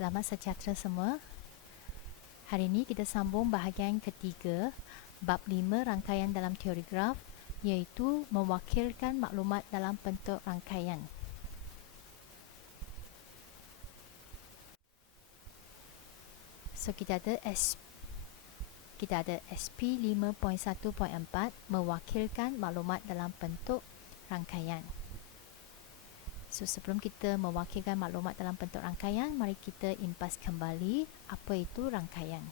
Selamat sejahtera semua. Hari ini kita sambung bahagian ketiga, bab 5 rangkaian dalam teori graf, iaitu mewakilkan maklumat dalam bentuk rangkaian. So kita ada SP 5.1.4 mewakilkan maklumat dalam bentuk rangkaian. So sebelum kita mewakilkan maklumat dalam bentuk rangkaian, mari kita impas kembali apa itu rangkaian.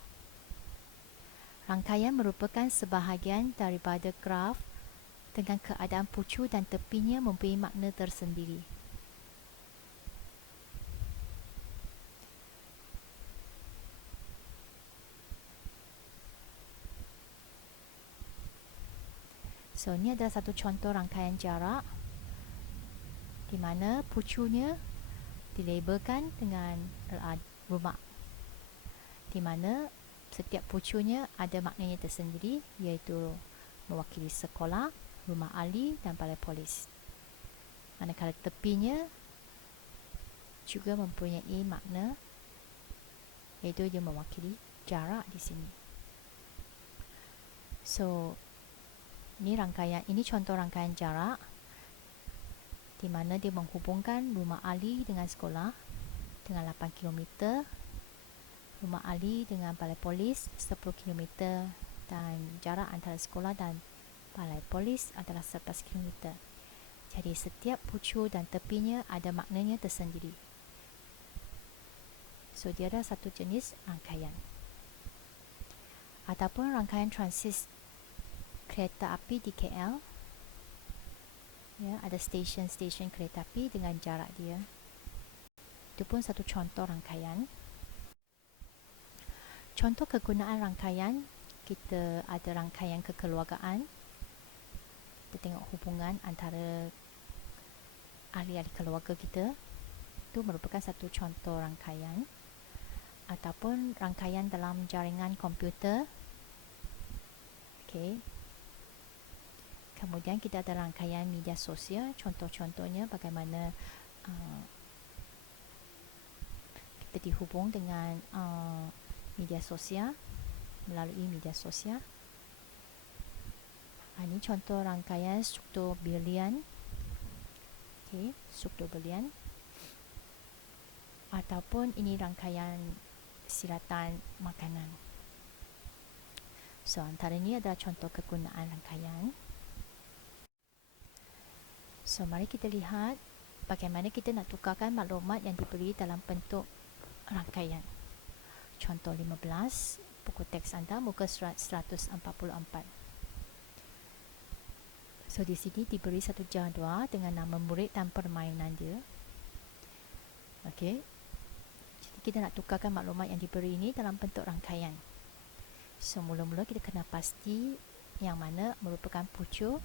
Rangkaian merupakan sebahagian daripada graf dengan keadaan pucu dan tepinya mempunyai makna tersendiri. So ini adalah satu contoh rangkaian jarak di mana pucunya dilabelkan dengan rumah, di mana setiap pucunya ada maknanya tersendiri, iaitu mewakili sekolah, rumah ahli dan balai polis. Manakala tepinya juga mempunyai makna, iaitu dia mewakili jarak di sini. So ini contoh rangkaian jarak di mana dia menghubungkan rumah ahli dengan sekolah dengan 8 km, rumah ahli dengan balai polis 10 km, dan jarak antara sekolah dan balai polis adalah 11 km. Jadi setiap pucu dan tepinya ada maknanya tersendiri. So dia adalah satu jenis rangkaian. Ataupun rangkaian transit kereta api di KL. Ya, ada stesen-stesen kereta api dengan jarak dia. Itu pun satu contoh rangkaian. Contoh kegunaan rangkaian, kita ada rangkaian kekeluargaan. Kita tengok hubungan antara ahli-ahli keluarga kita. Itu merupakan satu contoh rangkaian. Ataupun rangkaian dalam jaringan komputer. Okey. Kemudian kita ada rangkaian media sosial, contoh-contohnya bagaimana kita dihubung dengan media sosial, melalui media sosial. Ini contoh rangkaian struktur bilian. Okey, struktur bilian. Ataupun ini rangkaian silatan makanan. So antara ini adalah contoh kegunaan rangkaian. So, mari kita lihat bagaimana kita nak tukarkan maklumat yang diberi dalam bentuk rangkaian. Contoh 15, buku teks anda muka surat 144. So, di sini diberi satu jadual dengan nama murid dan permainan dia. Okey. Jadi, kita nak tukarkan maklumat yang diberi ini dalam bentuk rangkaian. So, mula-mula kita kena pasti yang mana merupakan pucuk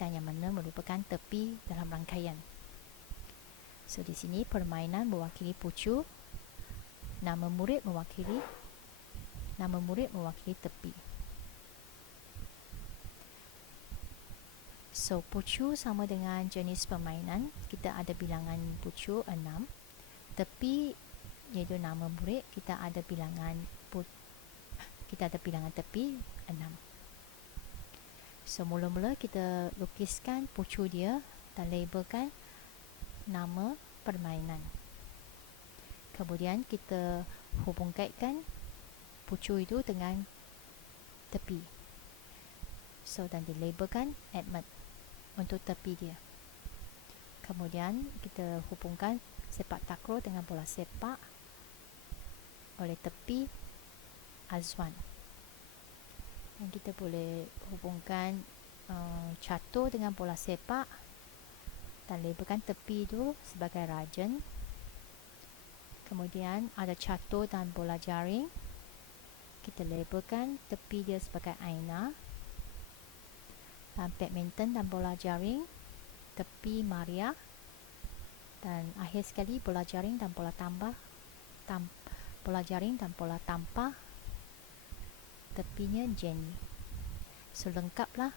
dan yang mana merupakan tepi dalam rangkaian. So di sini permainan mewakili pucuk, nama murid mewakili tepi. So pucuk sama dengan jenis permainan, kita ada bilangan pucuk 6, tepi iaitu nama murid, kita ada bilangan tepi 6. So mula-mula kita lukiskan pucuk dia dan labelkan nama permainan. Kemudian kita hubungkaitkan pucuk itu dengan tepi. So dan dilabelkan Edmund untuk tepi dia. Kemudian kita hubungkan sepak takraw dengan bola sepak oleh tepi Azwan. Dan kita boleh hubungkan catur dengan bola sepak dan labelkan tepi itu sebagai Rajan. Kemudian ada catur dan bola jaring, kita labelkan tepi dia sebagai Aina. Dan badminton dan bola jaring, tepi Maria. Dan akhir sekali bola jaring dan bola tampar, tepinya Jenny. So lengkaplah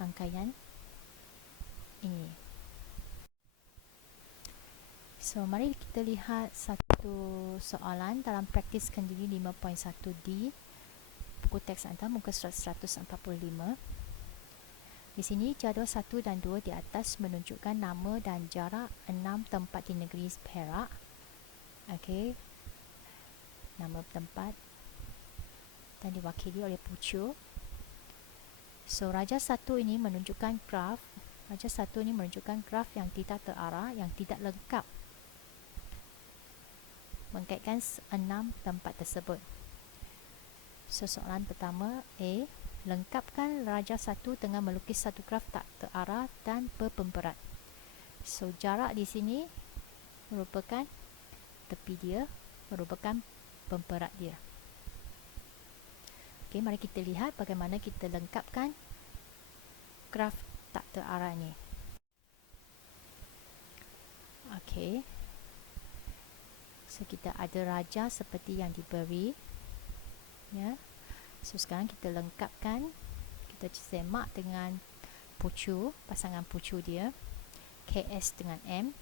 rangkaian ini. So, mari kita lihat satu soalan dalam praktis kendiri 5.1D, buku teks anda muka surat 145. Di sini jadual 1 dan 2 di atas menunjukkan nama dan jarak 6 tempat di negeri Perak. Okey. Nama tempat dan diwakili oleh pucuk. So, Raja 1 ini menunjukkan graf. Raja 1 ini menunjukkan graf yang tidak terarah, yang tidak lengkap, mengkaitkan 6 tempat tersebut. So, soalan pertama A. Lengkapkan Raja 1 dengan melukis satu graf tak terarah dan berpemberat. So, jarak di sini merupakan tepi dia, merupakan pemberat dia. Okey, mari kita lihat bagaimana kita lengkapkan graf tak terarah ini. Okey. So, kita ada raja seperti yang diberi. Ya. So, sekarang kita lengkapkan. Kita semak dengan pucuk, pasangan pucuk dia. KS dengan M.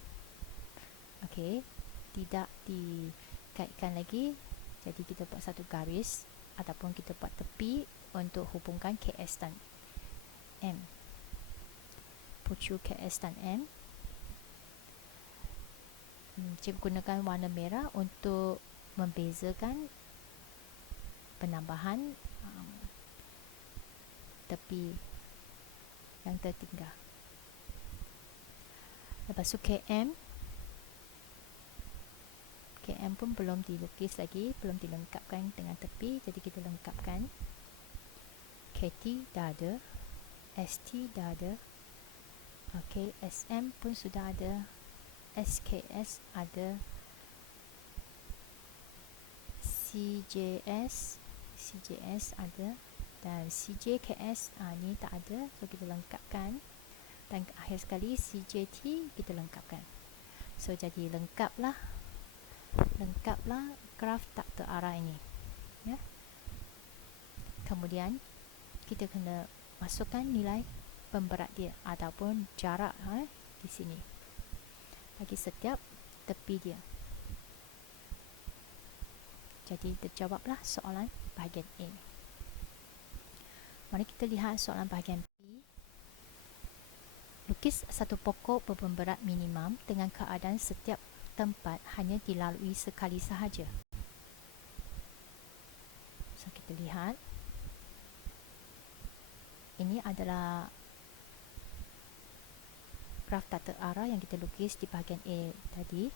Okey. Tidak dikaitkan lagi. Jadi, kita buat satu garis. Ataupun kita buat tepi untuk hubungkan KS dan M. Pucuk KS dan M. Cikgu gunakan warna merah untuk membezakan penambahan tepi yang tertinggal. Lepas tu KM pun belum dilukis lagi, belum dilengkapkan dengan tepi, jadi kita lengkapkan. KT dah ada, ST dah ada. Okey, SM pun sudah ada, SKS ada, CJS ada, dan CJKS ni tak ada, so kita lengkapkan. Dan akhir sekali CJT kita lengkapkan. So, jadi lengkaplah graf tak terarah ini, ya. Kemudian kita kena masukkan nilai pemberat dia ataupun jarak di sini bagi setiap tepi dia. Jadi terjawablah soalan bahagian A. Mari kita lihat soalan bahagian B. Lukis satu pokok berpemberat minimum dengan keadaan setiap tempat hanya dilalui sekali sahaja. So, kita lihat. Ini adalah graf tak terarah yang kita lukis di bahagian A tadi.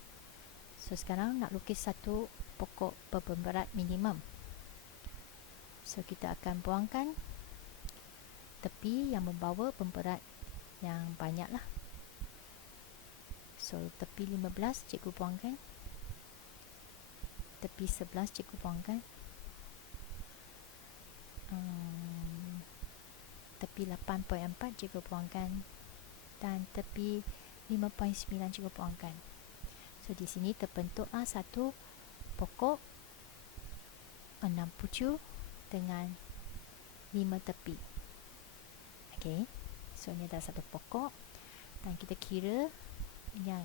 So, sekarang nak lukis satu pokok berpemberat minimum. So, kita akan buangkan tepi yang membawa pemberat yang banyak lah. So, tepi 15 cikgu buangkan. Tepi 11 cikgu buangkan. Tepi 8.4 cikgu buangkan. Dan tepi 5.9 cikgu buangkan. So, di sini terbentuklah satu pokok 6 pucuk dengan 5 tepi. Okey. So, ini adalah satu pokok. Dan kita kira yang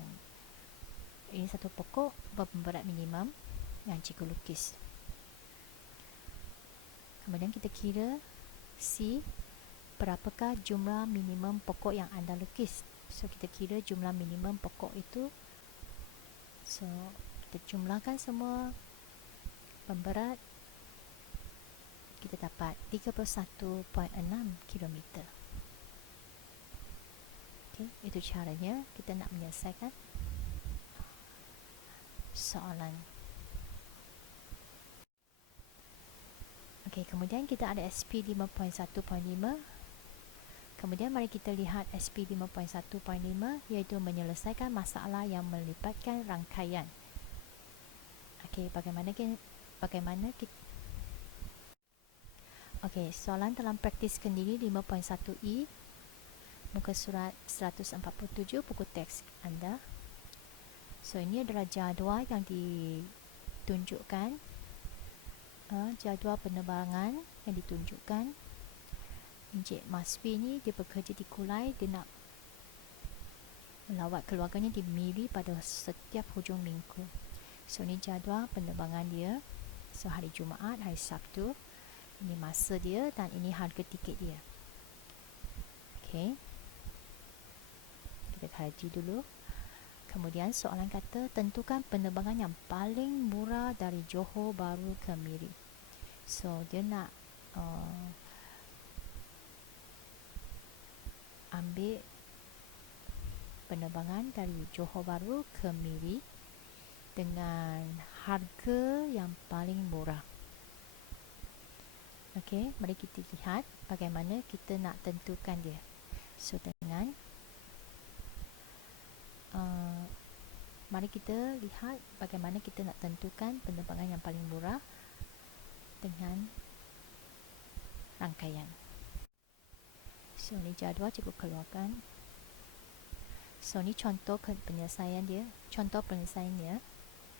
ini satu pokok berpemberat minimum yang cikgu lukis. Kemudian kita kira C, berapakah jumlah minimum pokok yang anda lukis. So, kita kira jumlah minimum pokok itu. So, kita jumlahkan semua pemberat. Kita dapat 31.6 km. Okay, itu caranya kita nak menyelesaikan soalan. Okay, kemudian kita ada SP 5.1.5. Kemudian mari kita lihat SP 5.1.5, iaitu menyelesaikan masalah yang melibatkan rangkaian. Okay, bagaimana kita Okey, soalan dalam praktis kendiri 5.1E, muka surat 147 buku teks anda. So, ini adalah jadual yang ditunjukkan, jadual penerbangan yang ditunjukkan. Encik Masfi ni dia bekerja di Kulai, dia nak melawat keluarganya di Miri pada setiap hujung minggu. So ni jadual penerbangan dia. So hari Jumaat, hari Sabtu, ini masa dia dan ini harga tiket dia. Okey, kita kaji dulu. Kemudian soalan kata, tentukan penerbangan yang paling murah dari Johor Bahru ke Miri. So dia nak ambil penerbangan dari Johor Bahru ke Miri dengan harga yang paling murah. Okey, mari kita lihat bagaimana kita nak tentukan dia. So dengan mari kita lihat bagaimana kita nak tentukan penerbangan yang paling murah dengan rangkaian. So ni jadual cikgu keluarkan. So ni contoh penyelesaian dia. Contoh penyelesaiannya.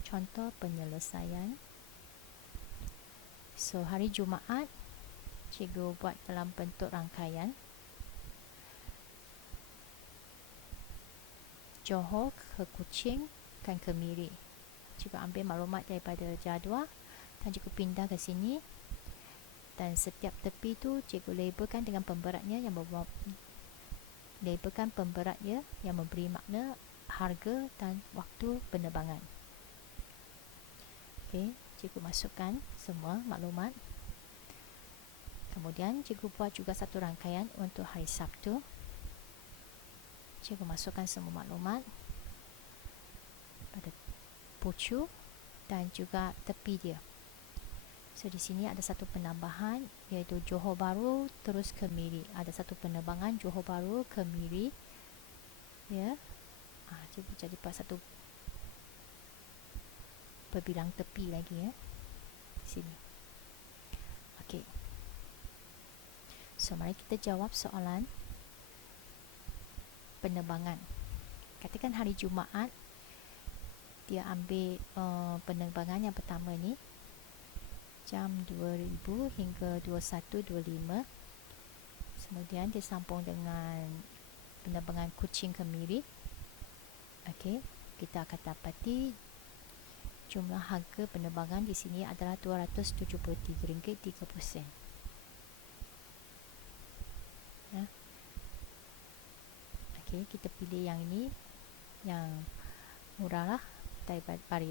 Contoh penyelesaian. So hari Jumaat cikgu buat dalam bentuk rangkaian. Johor ke Kuching dan ke Miri. Cikgu ambil maklumat daripada jadual dan cikgu pindah ke sini. Dan setiap tepi tu cikgu labelkan dengan pemberatnya yang labelkan pemberatnya yang memberi makna harga dan waktu penerbangan. Okey, cikgu masukkan semua maklumat. Kemudian cikgu buat juga satu rangkaian untuk hari Sabtu. Cikgu masukkan semua maklumat pada pucu dan juga tepi dia. So di sini ada satu penambahan iaitu Johor Bahru terus ke Miri. Ada satu penerbangan Johor Bahru ke Miri. Ya. Cikgu jadi buat satu berbilang tepi lagi ya. Di sini. Okey. So mari kita jawab soalan penerbangan. Katakan hari Jumaat dia ambil penerbangan yang pertama ni jam 2000 hingga 21.25. Kemudian dia sambung dengan penerbangan Kuching ke Miri. Okey, kita akan dapati jumlah harga penerbangan di sini adalah RM273.30. Ya. Okey, kita pilih yang ini yang murah lah daripada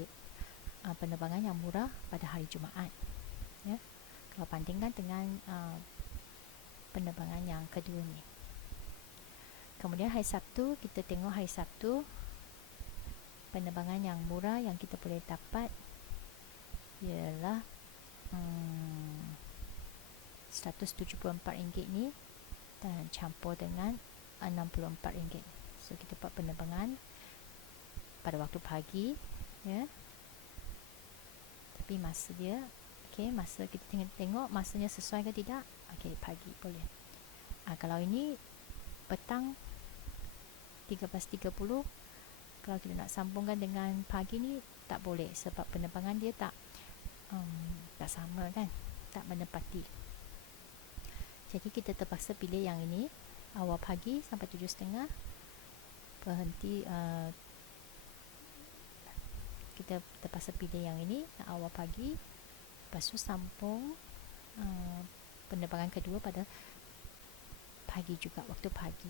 penerbangan yang murah pada hari Jumaat. Ya. Kalau bandingkan dengan penerbangan yang kedua ni. Kemudian hari Sabtu, kita tengok hari Sabtu penerbangan yang murah yang kita boleh dapat ialah RM174 ni dan campur dengan RM64. So kita buat penerbangan pada waktu pagi ya. Tapi masa dia masa kita tengok masanya sesuai ke tidak. Pagi boleh. Kalau ini petang 13.30, kalau kita nak sambungkan dengan pagi ni tak boleh sebab penerbangan dia tak sama kan, tak menepati. Jadi kita terpaksa pilih yang ini awal pagi sampai 7.30, berhenti kita terpaksa pilih yang ini awal pagi, lepas tu sambung penerbangan kedua pada pagi juga, waktu pagi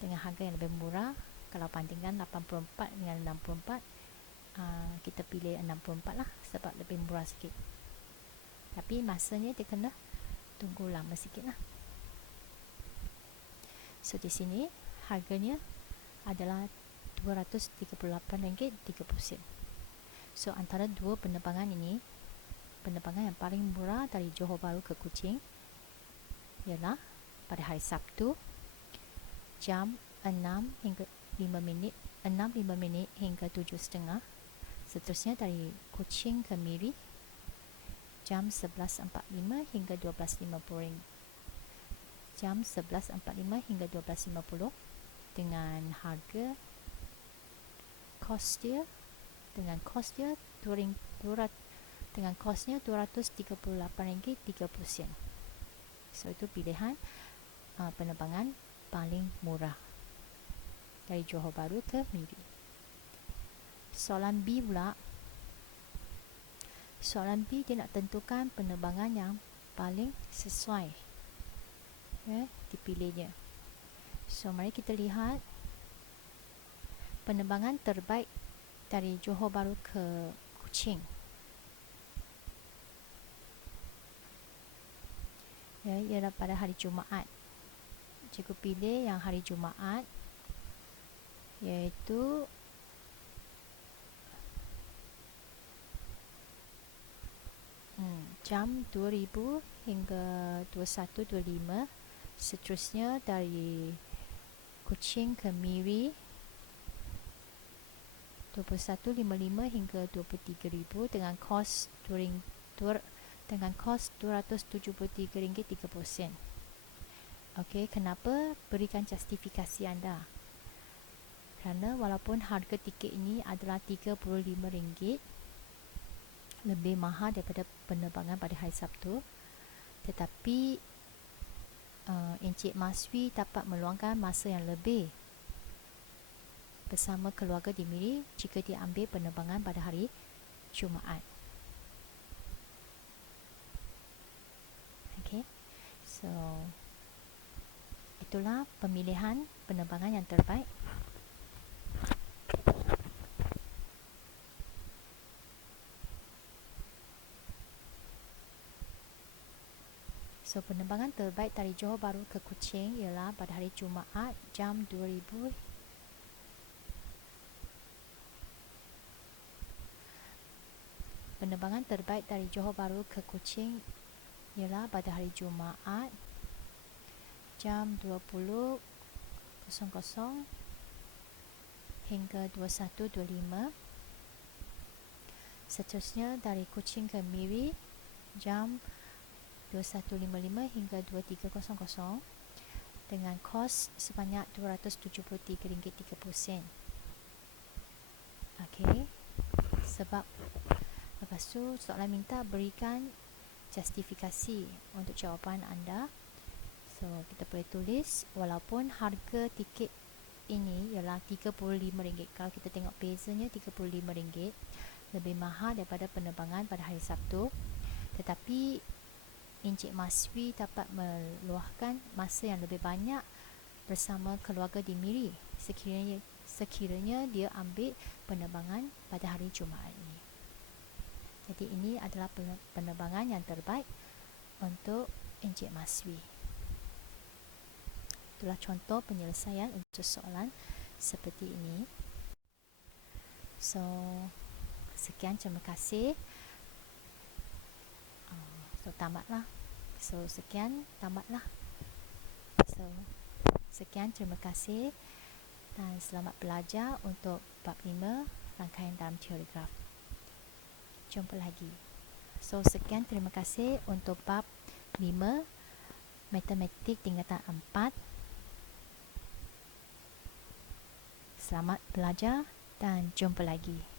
dengan harga yang lebih murah. Kalau bandingkan 84 dengan 64, kita pilih 64 lah sebab lebih murah sikit. Tapi masanya dia kena tunggu lama sikit lah. So di sini harganya adalah RM238.30. So antara dua penerbangan ini, penerbangan yang paling murah dari Johor Bahru ke Kuching ialah pada hari Sabtu jam 6:05 hingga 7.30. Seterusnya dari Kuching ke Miri jam 11.45 hingga 12.50. Jam 11.45 hingga 12.50 dengan harga kosnya RM238.30. So itu pilihan penerbangan paling murah. dari Johor Bahru ke Miri. Soalan B pula. Soalan B dia nak tentukan penerbangan yang paling sesuai, dipilihnya. So mari kita lihat penerbangan terbaik dari Johor Bahru ke Kuching. Ialah pada hari Jumaat. Cikgu pilih yang hari Jumaat, iaitu jam 2000 hingga 21.25. Seterusnya dari Kuching ke Miri 21.55 hingga 23,000 dengan kos RM273.30. Okey, kenapa berikan justifikasi anda? Kerana walaupun harga tiket ini adalah RM35 lebih mahal daripada penerbangan pada hari Sabtu, tetapi Encik Maswi dapat meluangkan masa yang lebih bersama keluarga di Miri jika dia ambil penerbangan pada hari Jumaat. Okay, so itulah pemilihan penerbangan yang terbaik. So penerbangan terbaik dari Johor Bahru ke Kuching ialah pada hari Jumaat jam 2000. Penerbangan terbaik dari Johor Bahru ke Kuching ialah pada hari Jumaat jam 20.00 hingga 21.25. Seterusnya dari Kuching ke Miri jam 21.55 hingga 23.00 dengan kos sebanyak RM273.30. Okey, sebab lepas tu soalan minta berikan justifikasi untuk jawapan anda. So kita boleh tulis walaupun harga tiket ini ialah RM35. Kalau kita tengok bezanya RM35 lebih mahal daripada penerbangan pada hari Sabtu, tetapi Encik Maswi dapat meluahkan masa yang lebih banyak bersama keluarga di Miri sekiranya dia ambil penerbangan pada hari Jumaat ini. Jadi ini adalah penerbangan yang terbaik untuk Encik Maswi. Itulah contoh penyelesaian untuk soalan seperti ini. So sekian, terima kasih. Tamatlah. So sekian, terima kasih dan selamat belajar untuk bab 5 rangkaian dalam teori graf. Jumpa lagi. So sekian, terima kasih untuk bab 5 matematik tingkatan 4. Selamat belajar dan jumpa lagi.